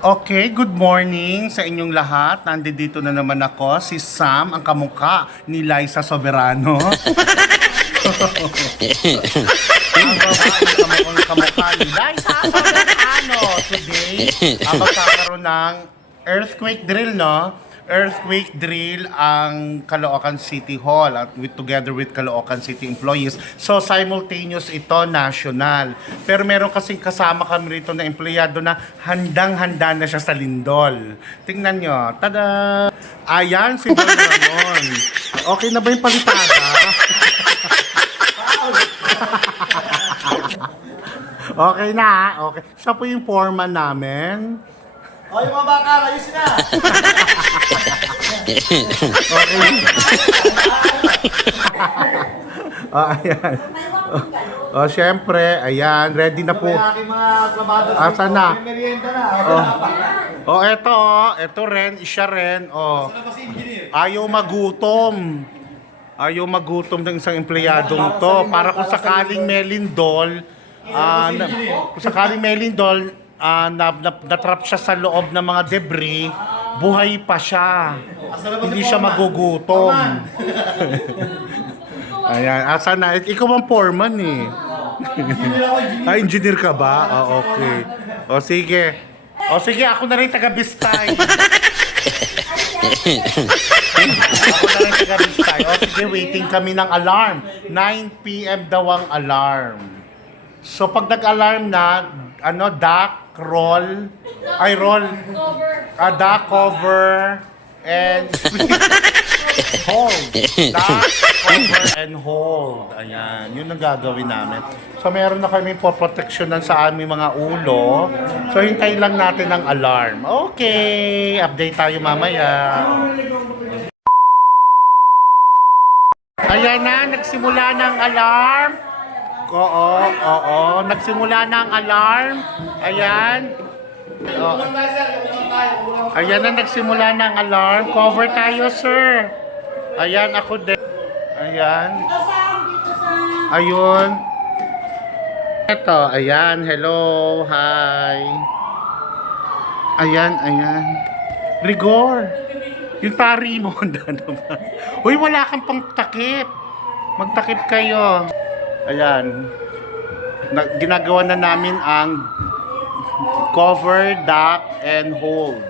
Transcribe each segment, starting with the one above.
Okay, good morning sa inyong lahat. Nandito na naman ako, si Sam, ang kamukha ni Liza Soberano. Ang babaeng kamukha ni Liza Soberano. Today, magkakaroon ng earthquake drill, no? Earthquake drill ang Caloocan City Hall at together with Caloocan City employees. So simultaneous ito, national. Pero meron kasing kasama kami rito na empleyado na handang-handa na siya sa lindol. Tingnan nyo. Tada! Ayan si Don Ramon. Okay na ba yung palitada? Okay na, okay. Siya po yung foreman namin. O, yung mga bakal, ayusin na! Okay. Ayan. Syempre, ayan, ready na po. May aking mga trabado. Asan na? May merienda na. Eto rin, siya rin. Saan ba si engineer? Ayaw magutom. Ayaw magutom ng isang empleyadong to. Para kung sakaling may lindol, natrap siya sa loob ng mga debris, buhay pa siya. Hindi siya magugutom. Ayan, asa na? Ikaw ang foreman eh. Engineer ka ba? Okay. Sige, ako na rin taga-Bistay. Ako na rin taga-Bistay. Sige, waiting kami ng alarm. 9 p.m. daw ang alarm. So, pag nag-alarm na, duck, roll, duck, cover, and hold. Duck, cover, and hold. Ayan, yun ang gagawin namin. So, meron na kami po proteksyonan sa aming mga ulo. So, hintayin lang natin ang alarm. Okay, update tayo mamaya. Ayan na, nagsimula ng alarm. Oo. Nagsimula na ang alarm. Ayan. Ayan na, nagsimula na ang alarm. Cover tayo, sir. Ayan, ako din. Ayan. Ayun. Ito, ayan. Hello. Hi. Ayan. Rigor. Yung tari mo. Uy, wala kang pang takip. Magtakip kayo. Ayan. Ginagawa na namin ang cover, duck, and hold.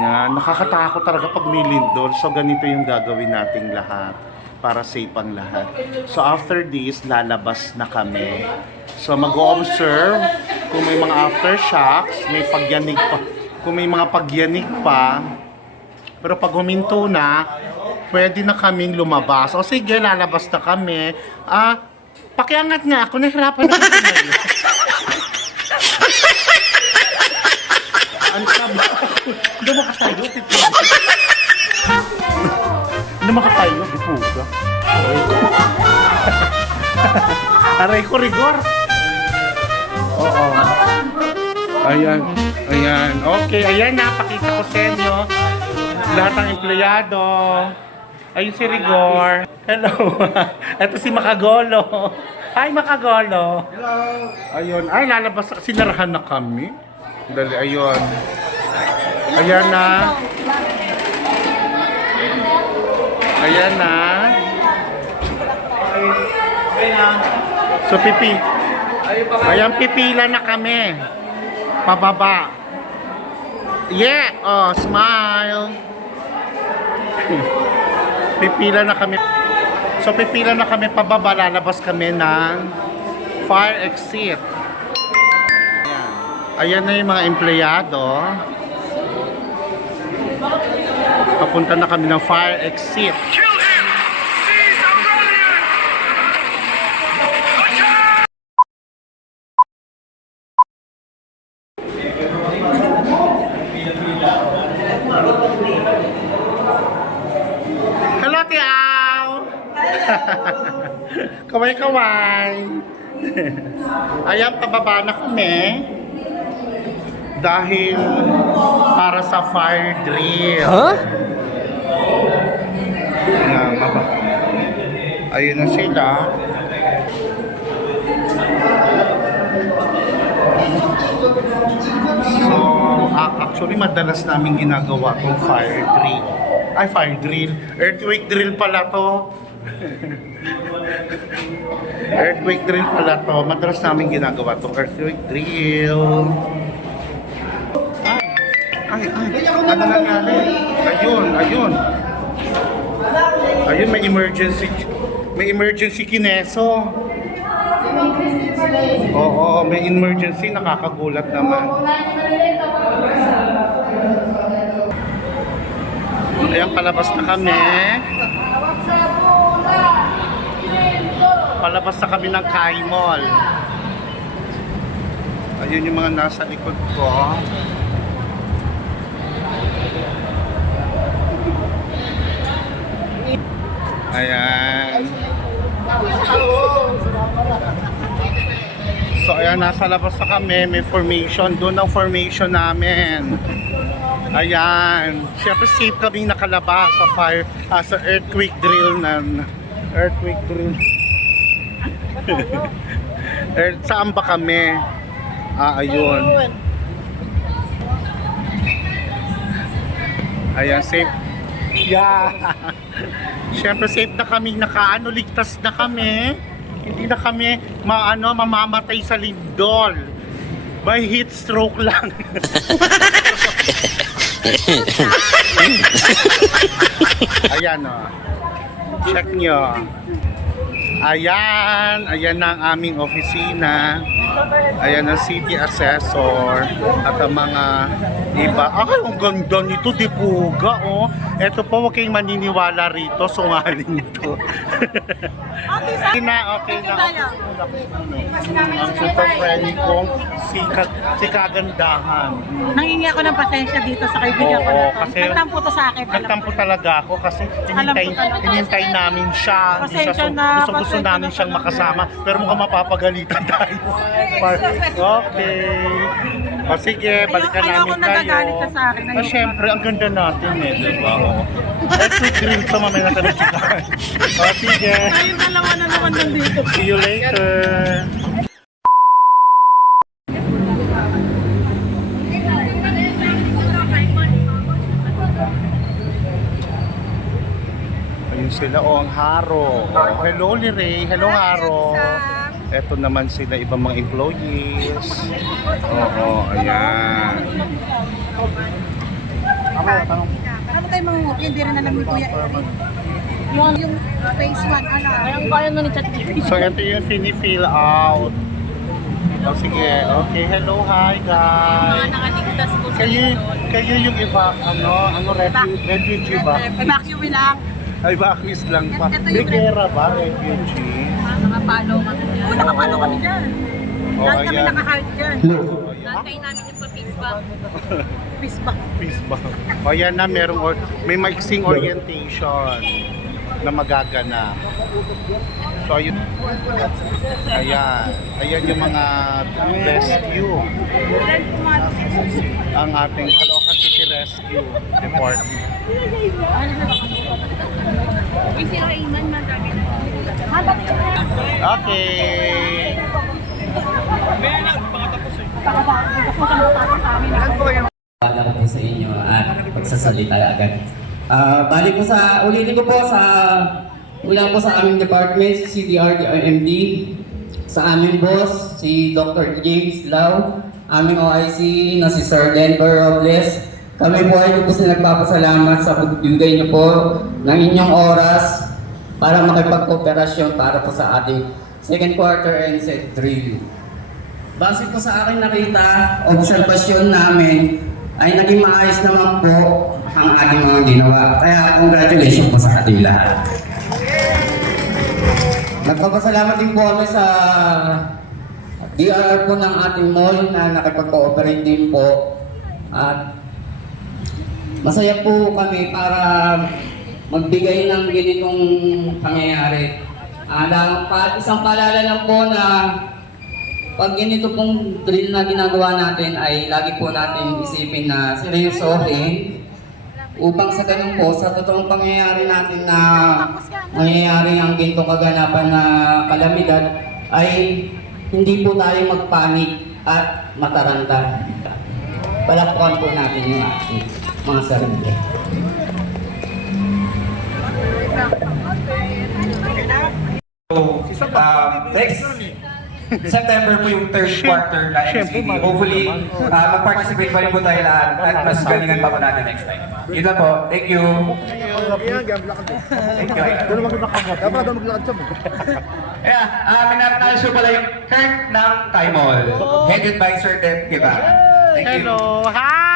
Yan. Nakakatakot talaga pag may lindol. So, ganito yung gagawin nating lahat para safe ang lahat. So, after this, lalabas na kami. So, mag-o-observe kung may mga aftershocks, may pagyanig pa. Kung may mga pagyanig pa. Pero pag huminto na, pwede na kaming lumabas. O sige, lalabas na kami. Pakiangat nga ako, nahirapan na ako ngayon. Ano ka ba? Hindi makatayo, tito. Hindi makatayo, dipuga. Aray ko, rigor. Oo. Ayan. Okay, ayan na, pakita ko sa inyo. Lahat ng empleyado. Ayun si Rigor. Hello. Ito si Makagolo. Hi, Makagolo. Hello. Ayun. Ay, lalabas. Sinarahan na kami. Dali, ayun. Ayan na. Ayan na. So, ayan, pipila na kami. Pababa. Yeah. Oh, smile. Pipila na kami. So, pipila na kami pababa. Lalabas kami ng fire exit. Ayan na yung mga empleyado. Papunta na kami ng fire exit. Hello, Tiaw! Kaway-kaway! Ayan, pababa na kami. Dahil para sa fire drill. Huh? Ayun na sila. So, actually, madalas namin ginagawa itong fire drill. Ay, fire drill. Earthquake drill pala to. Earthquake drill pala to. Madalas namin ginagawa itong earthquake drill. Ay. Ano nangyari? Ayun. Ayun, may emergency. May emergency kineso. Oo, may emergency. Nakakagulat naman. Ayan, palabas na kami. Palabas na kami ng Kai Mall. Ayun yung mga nasa likod ko. Ayan. So ayan, nasa labas na kami. May formation. Doon ang formation namin. Ayan. Siyempre safe kaming nakalabas sa fire, sa earthquake drill ng earthquake drill. Saan ba kami? Ayun. Ayan, safe. Yeah. Siyempre safe na kami, ligtas na kami. Hindi na kami mamamatay sa lindol. By heat stroke lang. Ayan o. Check nyo. Ayan na ang aming opisina. Ayan ang city assessor at ang mga iba. Ang ganda nito, dipuga, oh. Eto po, huwag kayong maniniwala rito, sungaling ito. Okay na. Ang super friendly kong si kagandahan. Nangingi ako ng pasensya dito sa kaibigan ko na to. Kasi Nagtampo to sa akin. nagtampo talaga ako kasi hinintay namin siya. Pasensya na, Gusto pasensya namin na siyang talaga. makasama pero mukhang mapapagalitan tayo. Okay. O sige, balikan Ayoko namin kayo. nagagalit ka sa akin. Ayoko. Siyempre, ang ganda natin eh, di ba? Electric drill pa mamaya natin ang chikaan. O sige. Ayun, dalawa na naman nandito. See you later. Ayun sila, ang Haro. Hello, Liray. Hello, Haro. Eto naman sila, ibang mga employees. Oo, ayan. Ano tayo mga ngopya? Hindi rin alam ni Kuya Eric. Yung phase 1, ano? Kaya na ni ChatGPT. So, ito yung fini-fill out. O, sige. Okay, hello, hi, guys. nakaligtas po Kayo yung iba, refugee ba? Evacuate lang. Ay, bakis lang pa. Ito yung Ligera ba, refugee? Nakapalo kami dyan. Oo, nakapalo kami dyan. Oh, Lahat kami ayan. nakahard dyan. Ayan. Kayo namin yung pa-Facebook. Facebook. Peace ba? O yan na, may maiksing orientation na magaganap. So yun, ayan yung mga rescue. Ang ating Caloocan City Rescue Department. Okay. Para po sa inyo at pagsasalita agad. Balik po ulitin ko po mula po sa aming department, CDR, DRMD, sa aming boss, si Dr. James Lau, aming OIC na si Sir Denver Robles. Kami po ay lubos na nagpapasalamat sa pagbibigay niyo po ng inyong oras para makipag-kooperasyon para po sa ating second quarter and set drill. Base po sa aking nakita, obserbasyon namin ay naging maayos naman po ang ating mga ginawa. Kaya congratulations po sa ating lahat. Nagpapasalamat din po kami sa DRR po ng ating mall na nakipag-cooperate din po. At masaya po kami para magbigay ng ganitong pangyayari. Isang paalala lang po na pag ganito pong drill na ginagawa natin ay lagi po natin isipin na seryosohin upang sa ganun po, sa totoong pangyayari natin na mangyayari ang ganitong kaganapan na kalamidad ay hindi po tayo magpanik at mataranta. Palakpakan po natin yung ating mga sarili. So, next September po yung third quarter na MSPD. Hopefully, mag-participate pa rin po tayo lahat at mas galingan pa po natin next time. Yun lang po. Thank you. Thank you. Yeah, minaranalis po pala yung Kirk ng Taimol, headed by Sir Deb Guevara. Thank you. Hello, hi!